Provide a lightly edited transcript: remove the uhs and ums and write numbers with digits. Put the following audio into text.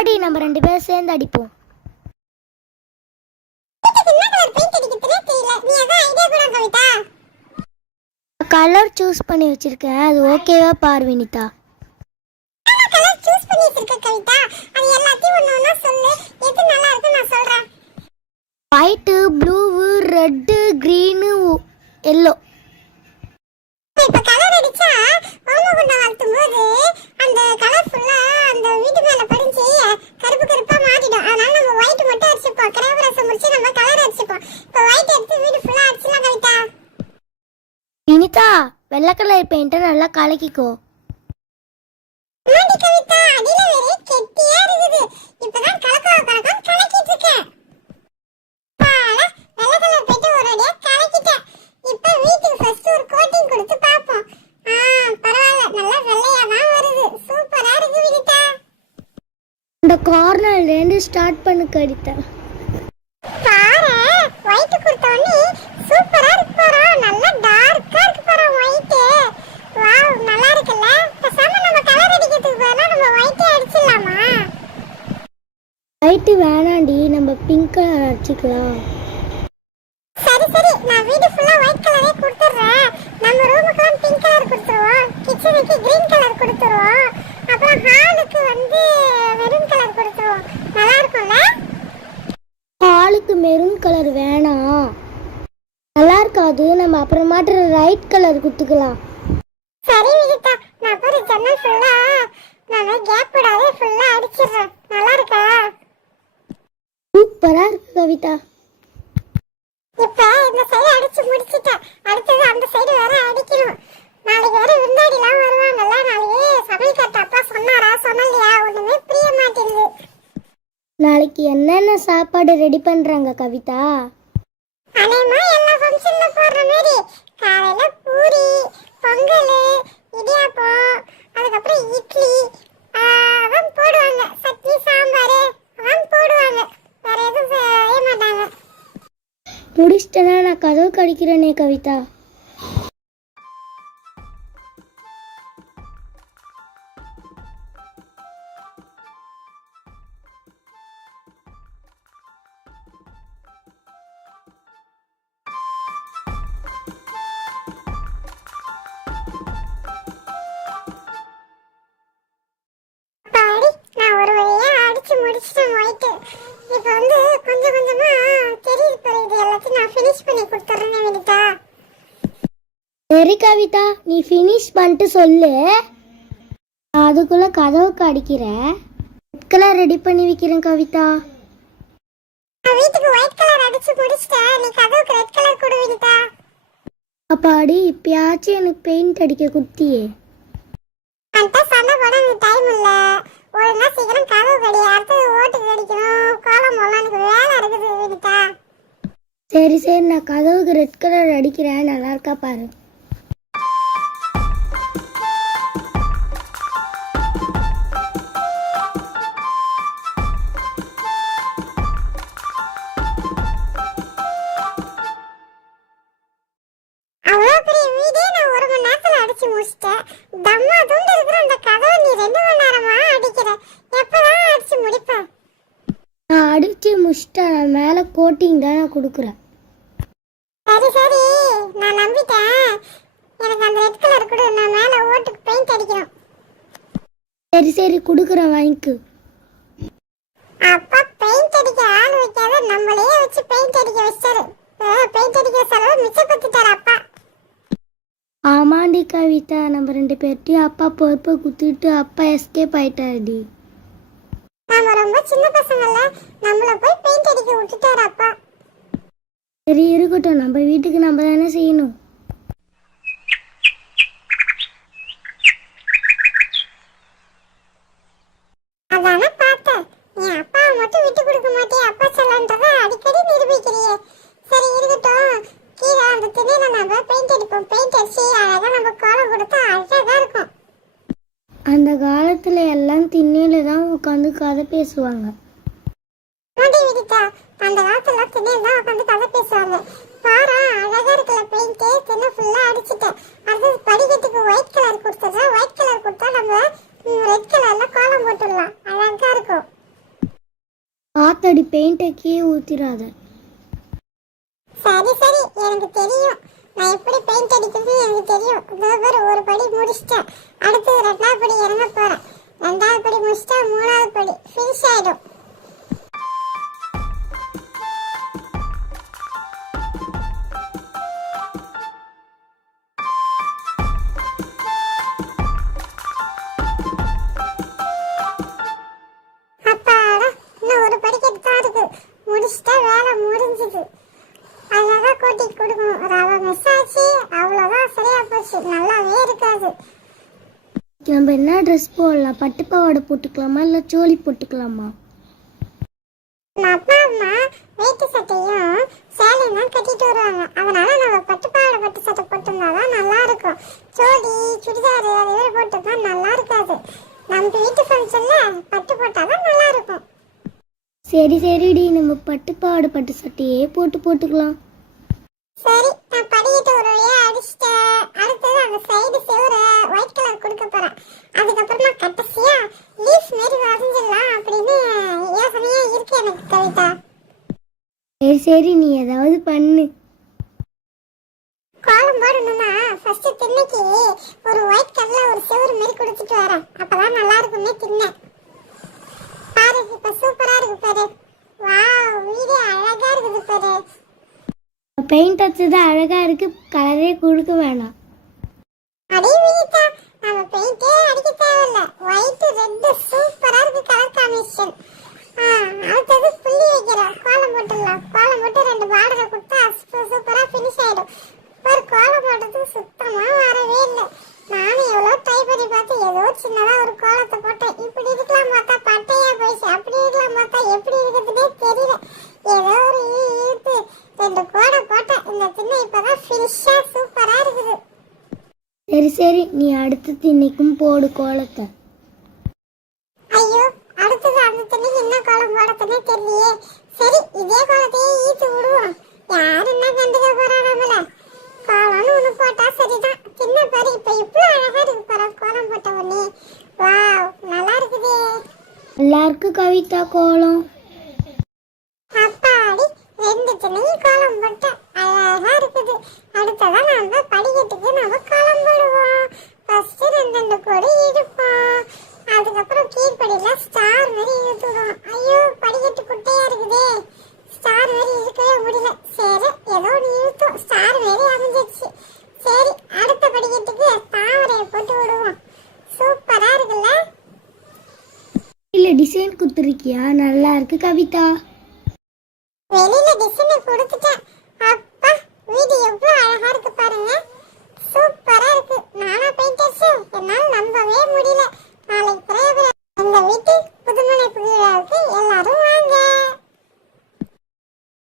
வாடி நம்ம 2 பேரும் சேர்ந்து அடிப்போம். கலர் சூஸ் பண்ணி வச்சிருக்கேன், அது ஓகேவா பாரு Vinitha. White, blue, red, green, yellow. இப்ப கலர் அடிச்சா ஓமகுண்ட வளர்த்தும் போது அந்த கலர் ஃபுல்லா அந்த வீட்டு மேல படிஞ்சு கருப்பு கருப்பா மாறிடும். அதனால நம்ம ஒயிட் மட்டும் அடிச்சுப்போம். கிரேவரசம் முடிச்சு நம்ம கலர் அடிச்சுப்போம். இப்ப ஒயிட் எடுத்து வீடு ஃபுல்லா அடிச்சலாம் கவிதா. வினிதா, வெள்ளை கலர் பெயிண்ட்டை நல்லா கலக்கிக்கோ. ஆண்டி கவிதா, அடியில வேற கெட்டியா இருக்குது. இப்பதான் கலக்கிட்டு இருக்கேன். வெள்ளை கலர் பெயிண்ட் ஒரு அடியா கலக்கிட்டேன். இப்ப வீட்டுக்கு ஃபர்ஸ்ட் ஒரு கோட்டிங் கொடுத்து பாப்போம். பரவாயில்ல, நல்லா வெள்ளையா தான் வருது. சூப்பரா இருக்கு வினிதா. இந்த கார்னர்ல இருந்து ஸ்டார்ட் பண்ணு கவிதா. பாரு, ஒயிட் கொடுத்தோனே சூப்பரா இருக்கு பாரு. நல்லா டார்க்கா இருக்கு பாரு ஒயிட். வாவ், நல்லா இருக்குல்ல. பேசாம நம்ம கலர் அடிக்கிறதுக்கு பதிலா நம்ம ஒயிட்டே அடிச்சிடலாமா? ஒயிட் வேணாண்டி, நம்ம பிங்க் கலர் அடிச்சுக்கலாம். சரி சரி, நான் வீடு ஃபுல்லா ஒயிட் கலரே கொடுத்துறேன். நம்ம ரூமுக்கு பிங்க் கலர் கொடுத்துருவோம், கிச்சனுக்கு கிரீன் கலர் கொடுத்துருவோம், அப்புறம் ஹாலுக்கு மெரூன் கலர் கொடுத்துருவோம். நல்லா இருக்கும்ல? ஹாலுக்கு மெரூன் கலர் வேணாம், நல்லா இருக்காது. நம்ம அப்புறமாட்டு ரைட் கலர் கொடுத்துக்கலாம். சரி விஜிதா, நான் போய் ஜன்னல் ஃபுல்லா நான் கேப் விடாதே ஃபுல்லா அடிச்சிடுறேன். நல்லா இருக்கா? சூப்பரா இருக்கு கவிதா. இப்ப இந்த சைடு அடிச்சு முடிச்சிட்டேன். அடுத்தது அந்த சைடு வேற அடிக்கணும். நாளைக்கு வேற விருந்தாடிலாம் வருவாங்கல்ல. நாளைக்கு சமையல்காரர் அப்பா சொன்னலையா? ஒண்ணுமே புரிய மாட்டேங்குது. நாளைக்கு என்னென்ன சாப்பாடு ரெடி பண்றாங்க கவிதா? அனைமா எல்லா ஃபங்க்ஷன்ல போடுற மாதிரி காலையில பூரி, பொங்கல், இடியாப்பம், அதுக்கப்புறம் இட்லி அதான் போடுவாங்க. சட்னி, சாம்பார் அதான் போடுவாங்க. வேற எதுவும் செய்ய மாட்டாங்க. முடிச்சிட்டேன்னா நான் கதவு கடிக்கிறேனே கவிதா. நான் ஒரு வழியா அடிச்சு முடிச்சிட்டேன் ஒயிட். இப்போ கொஞ்சம் கொஞ்சமா தெரியுது பாரு. இது எல்லாத்தையும் நான் ஃபினிஷ் பண்ணி கொடுத்துறேன் வினிதா. சரி கவிதா, நீ ஃபினிஷ் பண்ணிட்டு சொல்லு. நான் அதுக்குள்ள கதவுக்கு அடிக்கிறேன். ரெட் கலர் ரெடி பண்ணி வைக்கிறேன் கவிதா. நான் வீட்டுக்கு ஒயிட் கலர் அடிச்சு முடிச்சிட்டேன். நீ கதவுக்கு ரெட் கலர் கொடு வினிதா. அப்பாடி, இப்பயாச்சும் எனக்கு பெயிண்ட் அடிக்க குத்தியே. அந்த சண்டை போட எனக்கு டைம் இல்ல. ஒரு நாள் சீக்கிரம் கதவு கடி, அடுத்தது ஓட்டுக்கு அடிக்கணும், கோலம் போடலாம். எனக்கு வேலை இருக்குது வினிதா. சரி சரி, நான் கதவுக்கு ரெட் கலர் அடிக்கிறேன். நல்லா இருக்கா பாரு. அவ்வளோ பெரிய வீடே நான் 1 மணி நேரத்துல அடிச்சு முடிச்சிட்டேன். தம்மா துண்டு இருக்கிற அந்த கதவை நீ 2 மணி நேரமா அடிக்கிற. எப்பதான் அடிச்சு முடிப்ப? நான் அடிச்சு முடிச்சிட்டேன். நான் மேலே கோட்டிங் தான் நான் கொடுக்குறேன். சரி சரி, நான் நம்பிட்டேன். எனக்கு அந்த ரெட் கலர் கொடு. நான் மேல ஓட்டுக்கு பெயிண்ட் அடிக்கணும். சரி சரி, கொடுக்குறேன், வாங்கிக்கு. அப்பா பெயிண்ட் அடிக்க ஆள் வைக்காத நம்மளே வச்சு பெயிண்ட் அடிக்க வச்சாரு. பெயிண்ட் அடிக்க செலவு மிச்சப்படுத்திட்டாரு அப்பா. ஆமாண்டி கவிதா, நம்ம 2 பேர்ட்டையும் அப்பா பொறுப்பை குத்திட்டு அப்பா எஸ்கேப் ஆயிட்டாருடி. நாம ரொம்ப சின்ன பசங்கள்ல, நம்மள போய் பெயிண்ட் அடிக்க விட்டுட்டாரு அப்பா. சரி இருக்கட்டும், நம்ம வீட்டுக்கு நம்ம தானே செய்யணும். அதானே பார்த்தேன். நீ அப்பாவை மட்டும் விட்டு கொடுக்க மாட்டே, அப்பா சொல்லன்றத அடிக்கடி நிரூபிக்கிறியே. சரி இருக்கட்டும், கீழே அந்த திணையில நம்ம பெயிண்ட் அடிப்போம். பெயிண்ட் அடிச்சு அழகா நம்ம கோலம் கொடுத்தா அழகா இருக்கும். அந்த காலத்துல எல்லாம் திண்ணையில தான் உட்காந்து கதை பேசுவாங்க. வினிதா, அந்த காலத்துல திண்ணையில தான் உட்காந்து கதை பேசுவாங்க. பாரு, அழகா இருக்கல பெயிண்ட். திண்ணை ஃபுல்லா அடிச்சுட்டேன். அடுத்தது படிக்கட்டுக்கு ஒயிட் கலர் கொடுத்துறேன். ஒயிட் கலர் கொடுத்தா நம்ம ரெட் கலர்ல கோலம் போட்டுடலாம். அழகா இருக்கும். ஊத்திராத. சரி சரி, எனக்கு தெரியும். நான் எப்படி பெயிண்ட் அடிக்கிறது எனக்கு தெரியும். இதோ பாரு, ஒரு படி முடிச்சிட்டேன். அடுத்தது ரெண்டாவது படி இறங்க போறேன். ரெண்டாவது படி முடிச்சிட்டா மூணாவது படி ஃபினிஷ் ஆயிடும். அப்பாடா, இன்னும் ஒரு படிக்கட்டு தான் இருக்கு. முடிச்சிட்டா வேலை முடிஞ்சது. அழகா கோட்டி கொடுக்கணும். ரவை மிஸ் ஆச்சு, அவ்வளோதான், சரியா போச்சு. நல்லாவே இருக்காது. நம்ம என்ன ட்ரெஸ் போடலாம்? பட்டு பாவாடை போட்டுக்கலாமா இல்லை சோழி போட்டுக்கலாமா? நம்ம அப்பா அம்மா வேட்டி சட்டையும் சேலையும் தான் கட்டிட்டு வருவாங்க. அதனால நம்ம பட்டு பாவாடை பட்டு சட்டை போட்டிருந்தாதான் நல்லா இருக்கும். சோடி சுடிதாரு அது வேற போட்டோம்னா நல்லா இருக்காது. நம்ம வீட்டு ஃபங்க்ஷன்ல பட்டு போட்டாதான் நல்லா இருக்கும். சரி சரிடி, நம்ம பட்டு பாவாடை பட்டு சட்டையே போட்டுக்கலாம். சரி, நான் படிக்கிட்டு ஒரு வழியா அடிச்சிட்டேன். அடுத்தது அந்த சைடு செவர ஒயிட் கலர் கொடுக்க போறேன். அதுக்கப்புறமா கடைசியா லீஃப் மாரி வரைஞ்சிடலாம் அப்படின்னு யோசனையா இருக்கு எனக்கு கவிதா. சரி சரி, நீ ஏதாவது பண்ணு. கோலம் போடணும்னா ஃபர்ஸ்ட் திண்ணைக்கு ஒரு ஒயிட் கலர்ல ஒரு செவரு மாரி கொடுத்துட்டு வரேன். அப்பதான் நல்லா இருக்கும்னே திண்ணை. பாரு, இப்ப சூப்பரா இருக்கு பாரு. வாவ், வீடே அழகா இருக்குது பாரு. பெயிண்ட் அடிச்சது அழகா இருக்கு, கலரே கொடுக்க வேணாம். அடே வினிதா, நம்ம பெயிண்டே அடிக்க தேவையில்ல. ஒயிட் ரெட் சூப்பரா இருக்கு கலர் காம்பினேஷன். அடுத்தது புள்ளி வைக்கிறேன். கோலம் போட்டுடலாம். கோலம் போட்டு ரெண்டு பார்டரை கொடுத்தா சூப்பரா ஃபினிஷ் ஆயிடும். ஒரு கோலம் போடுறதுக்கு சுத்தமா வரவே இல்லை. நானும் எவ்வளோ ட்ரை பண்ணி பார்த்து ஏதோ சின்னதா ஒரு கோலத்தை போட்டேன். இப்படி இருக்கலாம் பார்த்தா பட்டையா போயிடுச்சு. அப்படி இருக்கலாம் பார்த்தா எப்படி இருக்குதுன்னே தெரியல. ஏதோ ஒரு இழுத்து ரெண்டு கோடை போட்டேன். இந்த திண்ணை இப்பதான் ஃபினிஷா சூப்பரா இருக்குது. சரி சரி, நீ அடுத்த திண்ணைக்கும் போடு கோலத்தை. ஐயோ, அடுத்தது அந்த திண்ணைக்கு என்ன கோலம் போடத்துன்னே தெரியலையே. சரி, இதே கோலத்தையே ஈத்து விடுவோம். யாரு என்ன கண்டுக்க போறா நம்மள? கோலம்னு ஒண்ணு போட்டா சரிதான். திண்ணை பாரு, இப்ப இவ்வளவு அழகா இருக்கு பாரு கோலம் போட்ட உடனே. வாவ், நல்லா இருக்குதே. எல்லாருக்கும் கவிதா கோலம். அப்பாடி, ரெண்டு திண்ணையும் கோலம் போட்டேன். அழகா இருக்குது. அடுத்ததான் நம்ம படிக்கட்டுக்கு நம்ம கோலம் போடுவோம். ஃபர்ஸ்ட் ரெண்டு கோடி இழுப்போம். அதுக்கப்புறம் கீழ்படியில ஸ்டார் மாதிரி இழுத்து விடுவோம். ஐயோ, படிக்கட்டு குட்டையா இருக்குதே. ஸ்டார் மாதிரி இழுக்கவே முடியல. சரி, ஏதோ ஒன்று இழுத்தோம், ஸ்டார் மாதிரி அமைஞ்சிருச்சு. சரி, அடுத்த படிக்கட்டுக்கு தாமரையை போட்டு விடுவோம். சூப்பரா இருக்குல்ல? இல்ல டிசைன் குத்துருக்கியா? நல்லா இருக்கு கவிதா. வெளியில டிசைனை கொடுத்துட்டேன். அப்பா, வீடு எவ்வளவு அழகா இருக்கு பாருங்க. சூப்பரா இருக்கு. நானா பெயிண்ட் அடிச்சு என்னால நம்பவே முடியல. நாளைக்கு